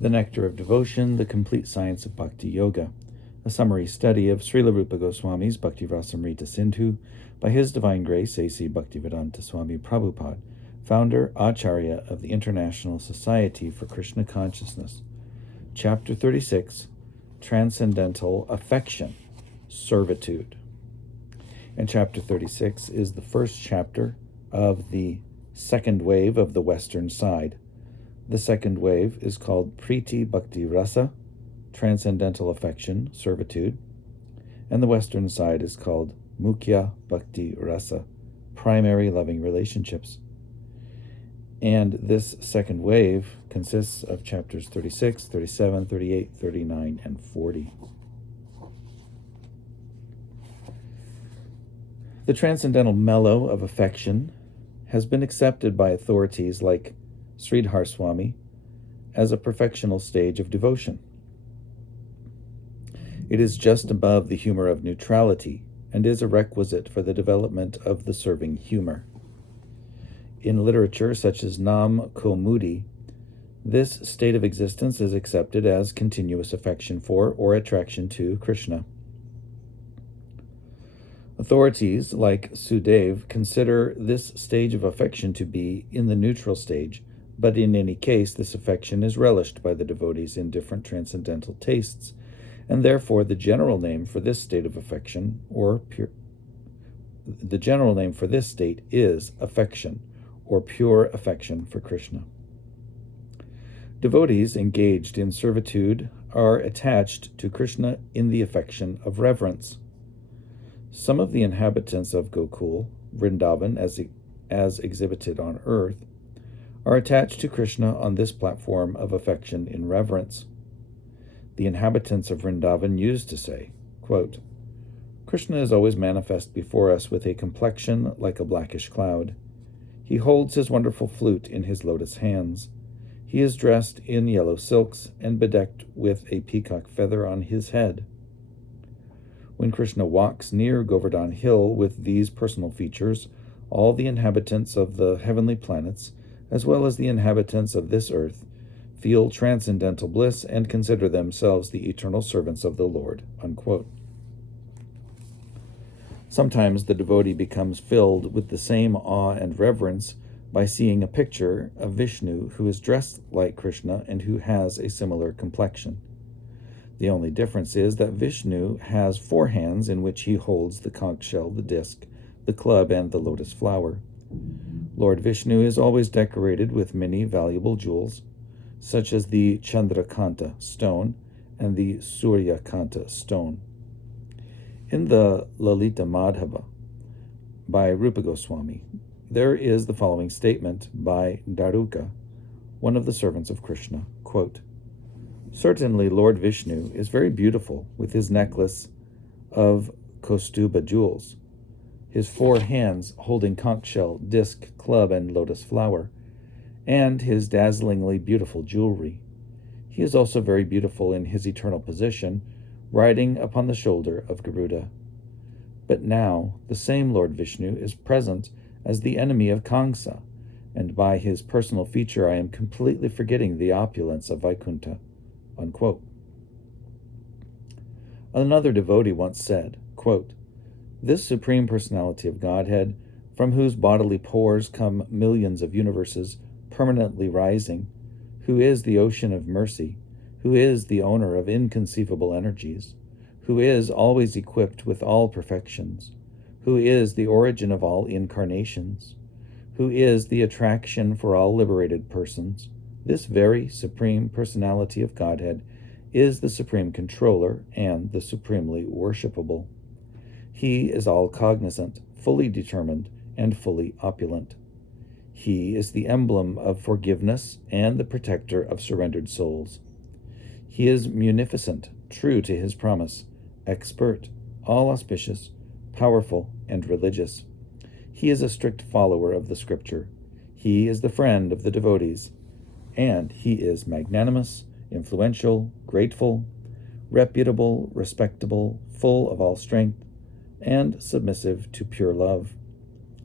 The Nectar of Devotion, the Complete Science of Bhakti Yoga, a summary study of Srila Rupa Goswami's Bhakti Rasamrita Sindhu by His Divine Grace A.C. Bhaktivedanta Swami Prabhupada, founder, Acharya of the International Society for Krishna Consciousness. Chapter 36, Transcendental Affection, Servitude. And Chapter 36 is the first chapter of the second wave of the Western side. The second wave is called Priti Bhakti Rasa, Transcendental Affection, Servitude, and the Western side is called Mukhya Bhakti Rasa, Primary Loving Relationships. And this second wave consists of chapters 36, 37, 38, 39, and 40. The transcendental mellow of affection has been accepted by authorities like Sridhar Swami as a perfectional stage of devotion. It is just above the humor of neutrality and is a requisite for the development of the serving humor. In literature such as Nam Kaumudi, this state of existence is accepted as continuous affection for or attraction to Krishna. Authorities like Sudev consider this stage of affection to be in the neutral stage, but in any case, this affection is relished by the devotees in different transcendental tastes, and therefore the general name for this state of affection, the general name for this state is affection, or pure affection for Krishna. Devotees engaged in servitude are attached to Krishna in the affection of reverence. Some of the inhabitants of Gokul, Vrindavan as exhibited on earth, are attached to Krishna on this platform of affection in reverence. The inhabitants of Vrindavan used to say, quote, Krishna is always manifest before us with a complexion like a blackish cloud. He holds his wonderful flute in his lotus hands. He is dressed in yellow silks and bedecked with a peacock feather on his head. When Krishna walks near Govardhan Hill with these personal features, all the inhabitants of the heavenly planets, as well as the inhabitants of this earth, feel transcendental bliss and consider themselves the eternal servants of the Lord. Unquote. Sometimes the devotee becomes filled with the same awe and reverence by seeing a picture of Vishnu who is dressed like Krishna and who has a similar complexion. The only difference is that Vishnu has 4 hands in which he holds the conch shell, the disc, the club, and the lotus flower. Lord Vishnu is always decorated with many valuable jewels, such as the Chandrakanta stone and the Suryakanta stone. In the Lalita Madhava by Rupa Goswami, there is the following statement by Daruka, one of the servants of Krishna, quote, Certainly Lord Vishnu is very beautiful with his necklace of Kaustuba jewels, his 4 hands holding conch shell, disc, club, and lotus flower, and his dazzlingly beautiful jewelry. He is also very beautiful in his eternal position, riding upon the shoulder of Garuda. But now the same Lord Vishnu is present as the enemy of Kamsa, and by his personal feature I am completely forgetting the opulence of Vaikuntha. Unquote. Another devotee once said, quote, This Supreme Personality of Godhead, from whose bodily pores come millions of universes permanently rising, who is the ocean of mercy, who is the owner of inconceivable energies, who is always equipped with all perfections, who is the origin of all incarnations, who is the attraction for all liberated persons, this very Supreme Personality of Godhead is the Supreme Controller and the supremely worshipable. He is all cognizant, fully determined, and fully opulent. He is the emblem of forgiveness and the protector of surrendered souls. He is munificent, true to his promise, expert, all auspicious, powerful, and religious. He is a strict follower of the Scripture. He is the friend of the devotees. And he is magnanimous, influential, grateful, reputable, respectable, full of all strength, and submissive to pure love.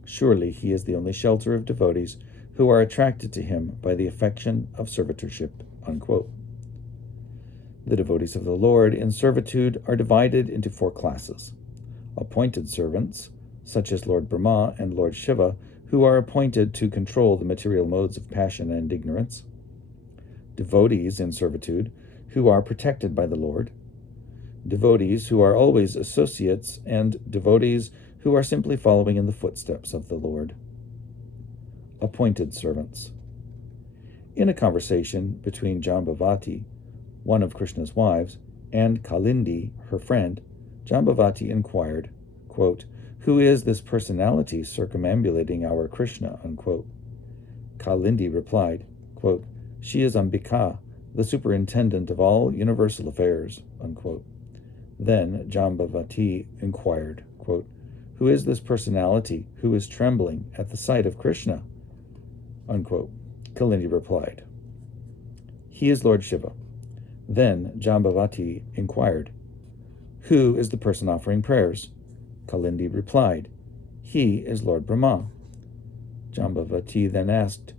Surely he is the only shelter of devotees who are attracted to him by the affection of servitorship. Unquote. The devotees of the Lord in servitude are divided into 4 classes. Appointed servants, such as Lord Brahma and Lord Shiva, who are appointed to control the material modes of passion and ignorance. Devotees in servitude, who are protected by the Lord. Devotees who are always associates, and devotees who are simply following in the footsteps of the Lord. Appointed servants. In a conversation between Jambavati, one of Krishna's wives, and Kalindi, her friend, Jambavati inquired, quote, "Who is this personality circumambulating our Krishna?" Unquote. Kalindi replied, quote, "She is Ambika, the superintendent of all universal affairs." Unquote. Then Jambavati inquired, quote, "Who is this personality who is trembling at the sight of Krishna?" Unquote. Kalindi replied, "He is Lord Shiva." Then Jambavati inquired, "Who is the person offering prayers?" Kalindi replied, "He is Lord Brahma." Jambavati then asked,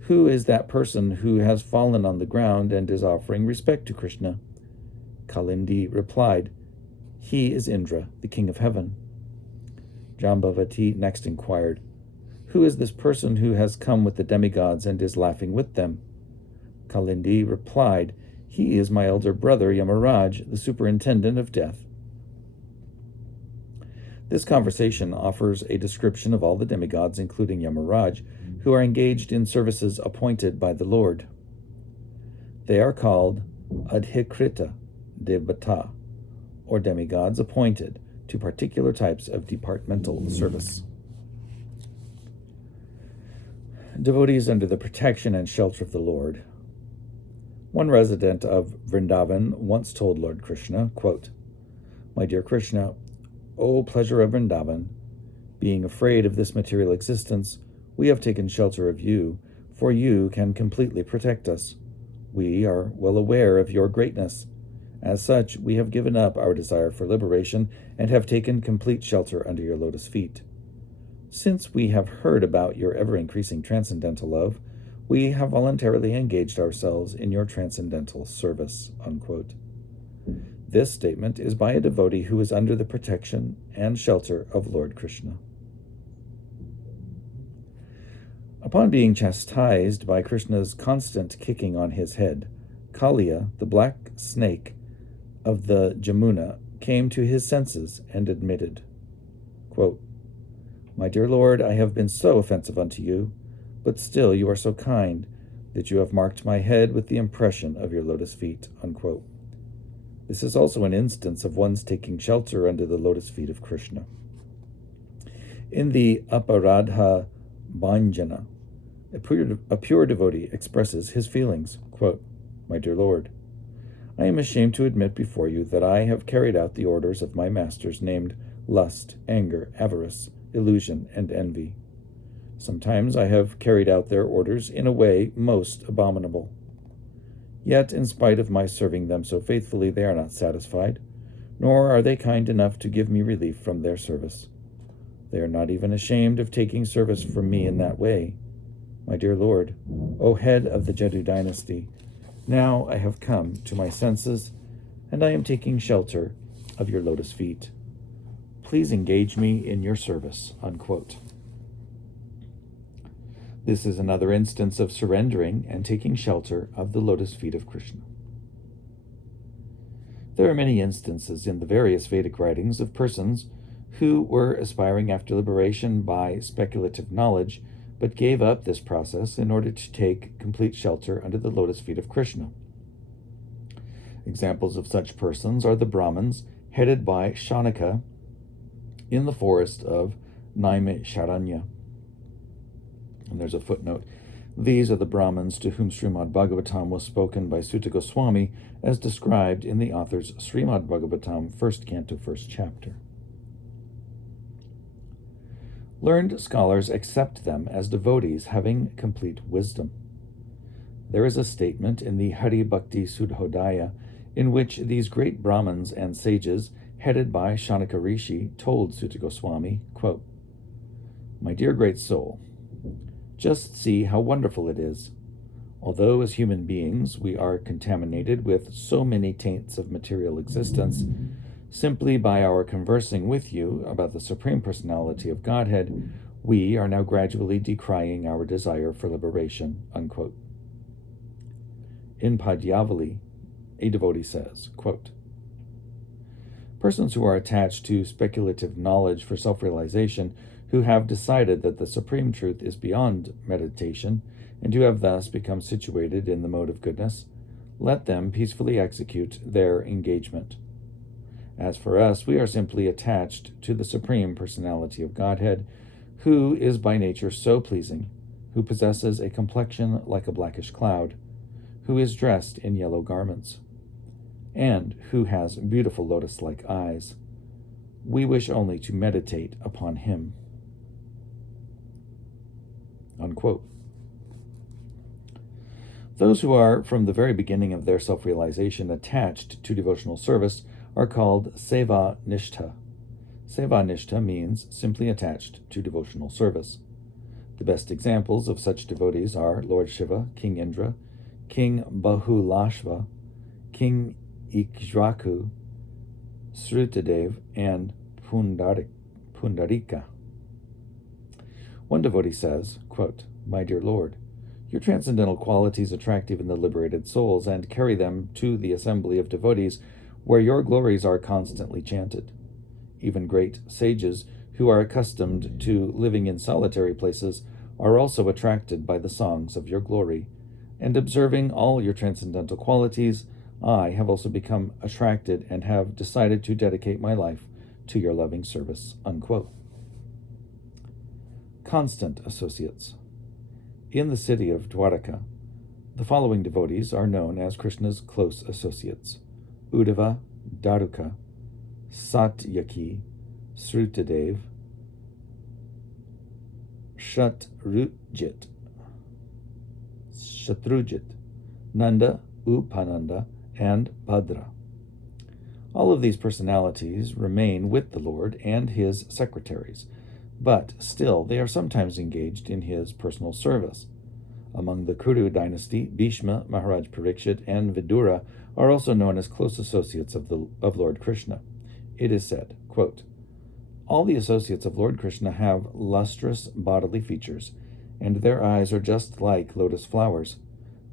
"Who is that person who has fallen on the ground and is offering respect to Krishna?" Kalindi replied, "He is Indra, the king of heaven." Jambavati next inquired, "Who is this person who has come with the demigods and is laughing with them?" Kalindi replied, "He is my elder brother Yamaraj, the superintendent of death." This conversation offers a description of all the demigods, including Yamaraj, who are engaged in services appointed by the Lord. They are called Adhikrita Devata, or demigods appointed to particular types of departmental service. Devotees under the protection and shelter of the Lord. One resident of Vrindavan once told Lord Krishna, quote, "My dear Krishna, O pleasure of Vrindavan, being afraid of this material existence, we have taken shelter of you, for you can completely protect us. We are well aware of your greatness. As such, we have given up our desire for liberation and have taken complete shelter under your lotus feet. Since we have heard about your ever-increasing transcendental love, we have voluntarily engaged ourselves in your transcendental service." Unquote. This statement is by a devotee who is under the protection and shelter of Lord Krishna. Upon being chastised by Krishna's constant kicking on his head, Kaliya, the black snake of the Jamuna, came to his senses and admitted, quote, "My dear Lord, I have been so offensive unto you, but still you are so kind that you have marked my head with the impression of your lotus feet." Unquote. This is also an instance of one's taking shelter under the lotus feet of Krishna. In the Aparadha Bhanjana, a pure devotee expresses his feelings, quote, "My dear Lord, I am ashamed to admit before you that I have carried out the orders of my masters named lust, anger, avarice, illusion, and envy. Sometimes I have carried out their orders in a way most abominable. Yet, in spite of my serving them so faithfully, they are not satisfied, nor are they kind enough to give me relief from their service. They are not even ashamed of taking service from me in that way. My dear Lord, O head of the Jadu dynasty, now I have come to my senses, and I am taking shelter of your lotus feet. Please engage me in your service." Unquote. This is another instance of surrendering and taking shelter of the lotus feet of Krishna. There are many instances in the various Vedic writings of persons who were aspiring after liberation by speculative knowledge, but gave up this process in order to take complete shelter under the lotus feet of Krishna. Examples of such persons are the Brahmins, headed by Shaunaka in the forest of Naimisharanya. And there's a footnote. These are the Brahmins to whom Srimad Bhagavatam was spoken by Sutta Goswami, as described in the author's Srimad Bhagavatam, 1st Canto, 1st Chapter. Learned scholars accept them as devotees having complete wisdom. There is a statement in the Hari Bhakti Sudhodaya in which these great Brahmins and sages, headed by Shaunaka Rishi, told Sutta Goswami, quote, "My dear great soul, just see how wonderful it is. Although as human beings we are contaminated with so many taints of material existence, simply by our conversing with you about the Supreme Personality of Godhead, we are now gradually decrying our desire for liberation." Unquote. In Padyavali, a devotee says, quote, "Persons who are attached to speculative knowledge for self-realization, who have decided that the supreme truth is beyond meditation, and who have thus become situated in the mode of goodness, let them peacefully execute their engagement. As for us, we are simply attached to the Supreme Personality of Godhead, who is by nature so pleasing, who possesses a complexion like a blackish cloud, who is dressed in yellow garments, and who has beautiful lotus-like eyes. We wish only to meditate upon him." Unquote. Those who are, from the very beginning of their self-realization, attached to devotional service are called Seva Nishtha. Seva Nishtha means simply attached to devotional service. The best examples of such devotees are Lord Shiva, King Indra, King Bahulashva, King Ikshvaku, Srutadev, and Pundarika. One devotee says, quote, "My dear Lord, your transcendental qualities attract even the liberated souls and carry them to the assembly of devotees where your glories are constantly chanted. Even great sages who are accustomed to living in solitary places are also attracted by the songs of your glory, and observing all your transcendental qualities, I have also become attracted and have decided to dedicate my life to your loving service." Unquote. Constant associates. In the city of Dwaraka, the following devotees are known as Krishna's close associates: Uddhava, Daruka, Satyaki, Srutadev, Shatrujit, Nanda, Upananda, and Bhadra. All of these personalities remain with the Lord and his secretaries, but still they are sometimes engaged in his personal service. Among the Kuru dynasty, Bhishma, Maharaj Parikshit, and Vidura are also known as close associates of Lord Krishna. It is said, quote, "All the associates of Lord Krishna have lustrous bodily features, and their eyes are just like lotus flowers.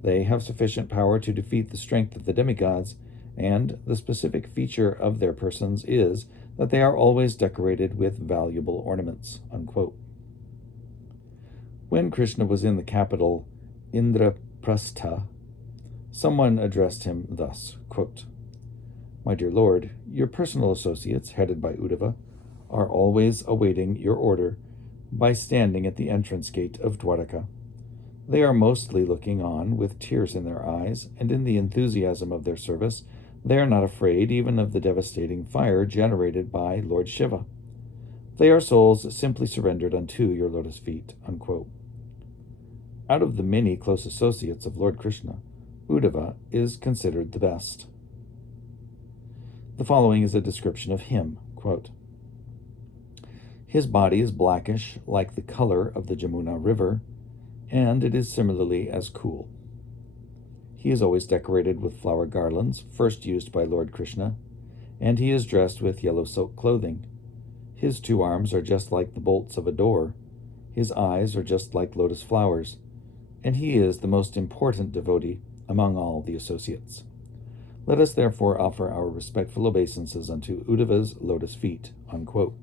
They have sufficient power to defeat the strength of the demigods, and the specific feature of their persons is that they are always decorated with valuable ornaments." Unquote. When Krishna was in the capital Indraprastha, someone addressed him thus, quote, "My dear Lord, your personal associates, headed by Uddhava, are always awaiting your order by standing at the entrance gate of Dwaraka. They are mostly looking on with tears in their eyes, and in the enthusiasm of their service, they are not afraid even of the devastating fire generated by Lord Shiva. They are souls simply surrendered unto your lotus feet." Unquote. Out of the many close associates of Lord Krishna, Uddhava is considered the best. The following is a description of him, quote, "His body is blackish like the color of the Jamuna River, and it is similarly as cool. He is always decorated with flower garlands, first used by Lord Krishna, and he is dressed with yellow silk clothing. His 2 arms are just like the bolts of a door. His eyes are just like lotus flowers, and he is the most important devotee among all the associates. Let us therefore offer our respectful obeisances unto Uddhava's lotus feet." Unquote.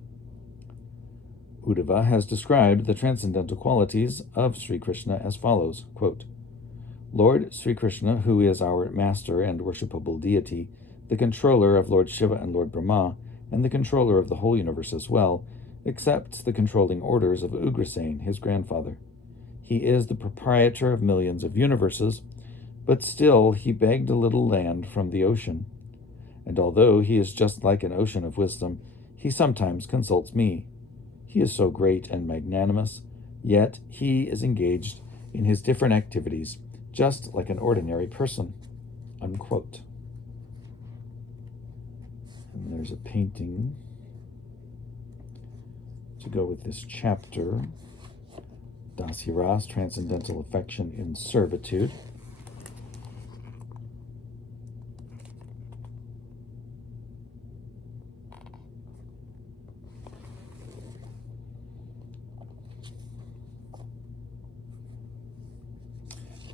Uddhava has described the transcendental qualities of Sri Krishna as follows, quote, "Lord Sri Krishna, who is our master and worshipable deity, the controller of Lord Shiva and Lord Brahma, and the controller of the whole universe as well, accepts the controlling orders of Ugrasen, his grandfather. He is the proprietor of millions of universes, but still he begged a little land from the ocean. And although he is just like an ocean of wisdom, he sometimes consults me. He is so great and magnanimous, yet he is engaged in his different activities, just like an ordinary person." Unquote. And there's a painting to go with this chapter. Dasiras, Transcendental Affection in Servitude.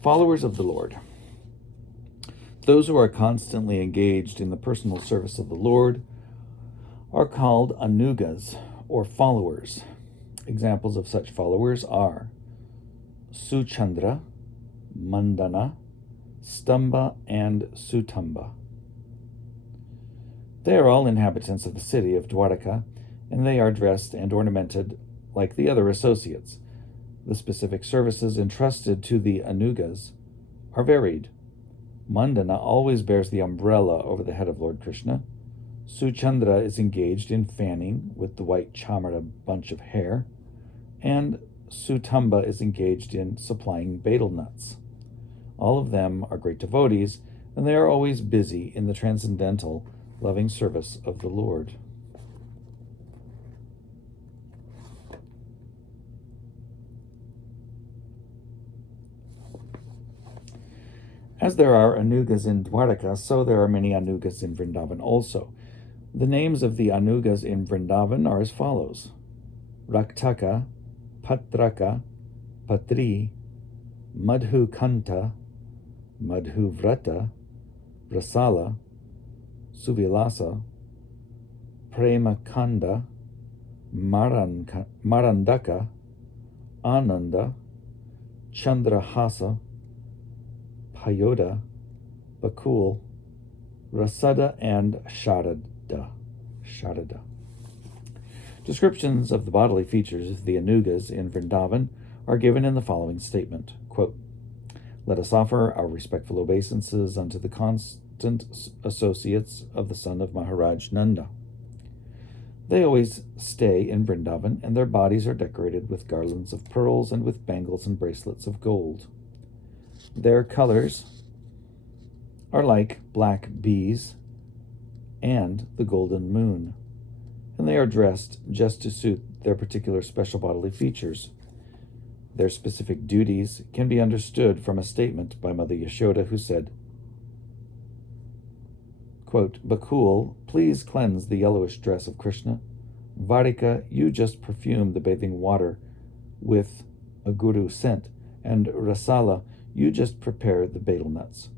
Followers of the Lord. Those who are constantly engaged in the personal service of the Lord are called anugas, or followers. Examples of such followers are Suchandra, Mandana, Stamba, and Sutamba. They are all inhabitants of the city of Dwaraka, and they are dressed and ornamented like the other associates. The specific services entrusted to the anugas are varied. Mandana always bears the umbrella over the head of Lord Krishna. Suchandra is engaged in fanning with the white chamara bunch of hair, and Sutamba is engaged in supplying betel nuts. All of them are great devotees, and they are always busy in the transcendental, loving service of the Lord. As there are anugas in Dwaraka, so there are many anugas in Vrindavan also. The names of the anugas in Vrindavan are as follows: Raktaka, Patraka, Patri, Madhu Kanta, Madhu Vrata, Rasala, Suvilasa, Premakanda, Marandaka, Ananda, Chandrahasa, Payoda, Bakul, Rasada, and Sharada. Descriptions of the bodily features of the anugas in Vrindavan are given in the following statement. Quote, "Let us offer our respectful obeisances unto the constant associates of the son of Maharaj Nanda. They always stay in Vrindavan, and their bodies are decorated with garlands of pearls and with bangles and bracelets of gold. Their colors are like black bees and the golden moon, and they are dressed just to suit their particular special bodily features. Their specific duties can be understood from a statement by Mother Yashoda, who said, quote, Bakul, please cleanse the yellowish dress of Krishna. Varika, you just perfume the bathing water with a guru scent, and Rasala, you just prepare the betel nuts.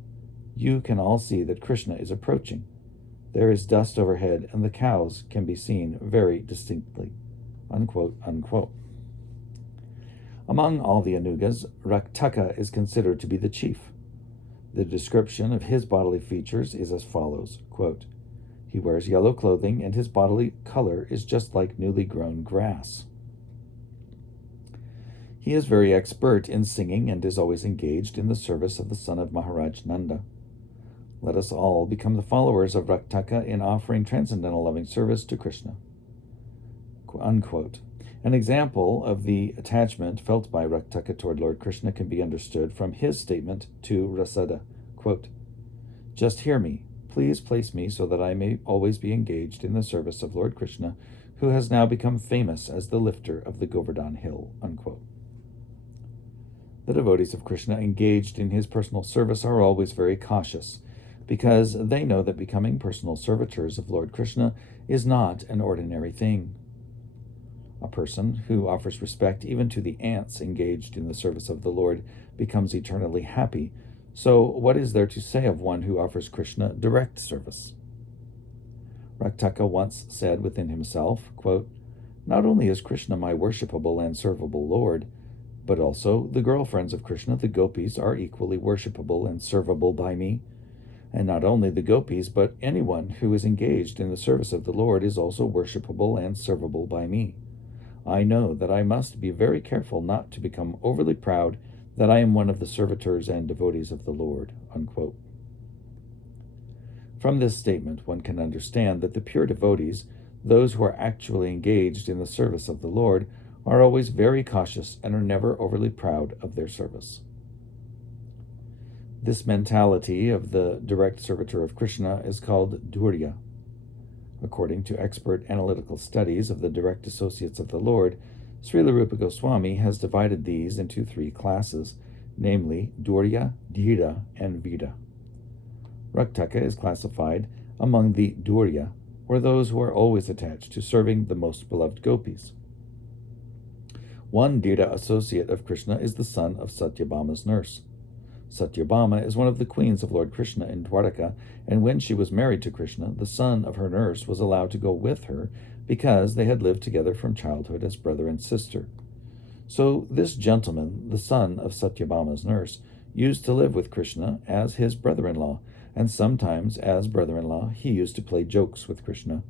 You can all see that Krishna is approaching. There is dust overhead, and the cows can be seen very distinctly." Unquote, unquote. Among all the anugas, Raktaka is considered to be the chief. The description of his bodily features is as follows, quote, "He wears yellow clothing, and his bodily color is just like newly grown grass. He is very expert in singing and is always engaged in the service of the son of Maharaj Nanda. Let us all become the followers of Raktaka in offering transcendental loving service to Krishna." Unquote. An example of the attachment felt by Raktaka toward Lord Krishna can be understood from his statement to Rasada, quote, "Just hear me. Please place me so that I may always be engaged in the service of Lord Krishna, who has now become famous as the lifter of the Govardhan hill." Unquote. The devotees of Krishna engaged in his personal service are always very cautious, because they know that becoming personal servitors of Lord Krishna is not an ordinary thing. A person who offers respect even to the ants engaged in the service of the Lord becomes eternally happy. So what is there to say of one who offers Krishna direct service? Raktaka once said within himself, quote, "Not only is Krishna my worshipable and servable Lord, but also the girlfriends of Krishna, the gopis, are equally worshipable and servable by me. And not only the gopis, but anyone who is engaged in the service of the Lord is also worshipable and servable by me. I know that I must be very careful not to become overly proud that I am one of the servitors and devotees of the Lord." Unquote. From this statement, one can understand that the pure devotees, those who are actually engaged in the service of the Lord, are always very cautious and are never overly proud of their service. This mentality of the direct servitor of Krishna is called Durya. According to expert analytical studies of the direct associates of the Lord, Srila Rupa Goswami has divided these into three classes, namely Durya, Dhira, and Vida. Raktaka is classified among the Durya, or those who are always attached to serving the most beloved gopis. One Dhira associate of Krishna is the son of Satyabhama's nurse. Satyabhama is one of the queens of Lord Krishna in Dwaraka, and when she was married to Krishna, the son of her nurse was allowed to go with her because they had lived together from childhood as brother and sister. So this gentleman, the son of Satyabhama's nurse, used to live with Krishna as his brother-in-law, and sometimes as brother-in-law he used to play jokes with Krishna.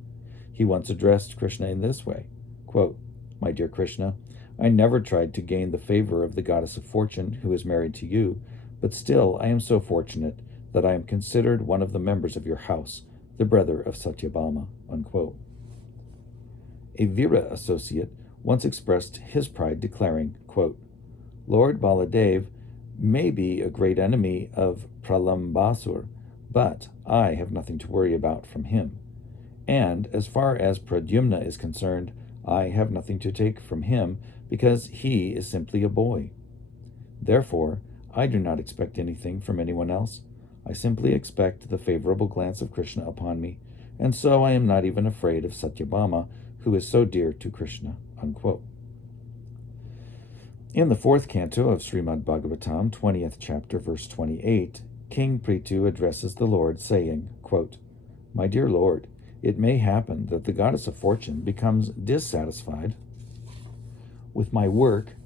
He once addressed Krishna in this way, quote, "My dear Krishna, I never tried to gain the favor of the goddess of fortune who is married to you, but still I am so fortunate that I am considered one of the members of your house, the brother of Satyabhama." Unquote. A Vira associate once expressed his pride, declaring, quote, "Lord Baladev may be a great enemy of Pralambasur, but I have nothing to worry about from him. And as far as Pradyumna is concerned, I have nothing to take from him because he is simply a boy. Therefore, I do not expect anything from anyone else. I simply expect the favorable glance of Krishna upon me, and so I am not even afraid of Satyabhama, who is so dear to Krishna." Unquote. In the 4th canto of Srimad Bhagavatam, 20th chapter, verse 28, King Prithu addresses the Lord, saying, quote, "My dear Lord, it may happen that the goddess of fortune becomes dissatisfied with my work,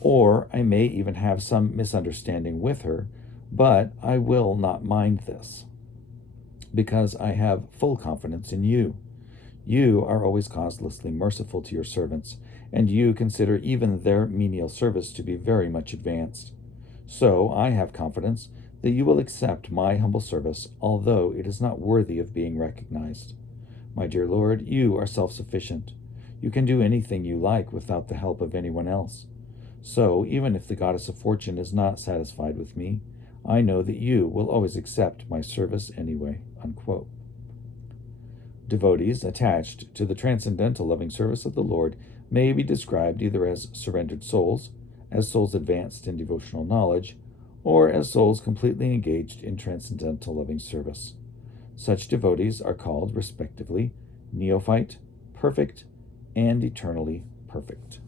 or I may even have some misunderstanding with her, but I will not mind this, because I have full confidence in you. You are always causelessly merciful to your servants, and you consider even their menial service to be very much advanced. So I have confidence that you will accept my humble service, although it is not worthy of being recognized. My dear Lord, you are self-sufficient. You can do anything you like without the help of anyone else. So even if the goddess of fortune is not satisfied with me, I know that you will always accept my service anyway." Unquote. Devotees attached to the transcendental loving service of the Lord may be described either as surrendered souls, as souls advanced in devotional knowledge, or as souls completely engaged in transcendental loving service. Such devotees are called, respectively, neophyte, perfect, and eternally perfect.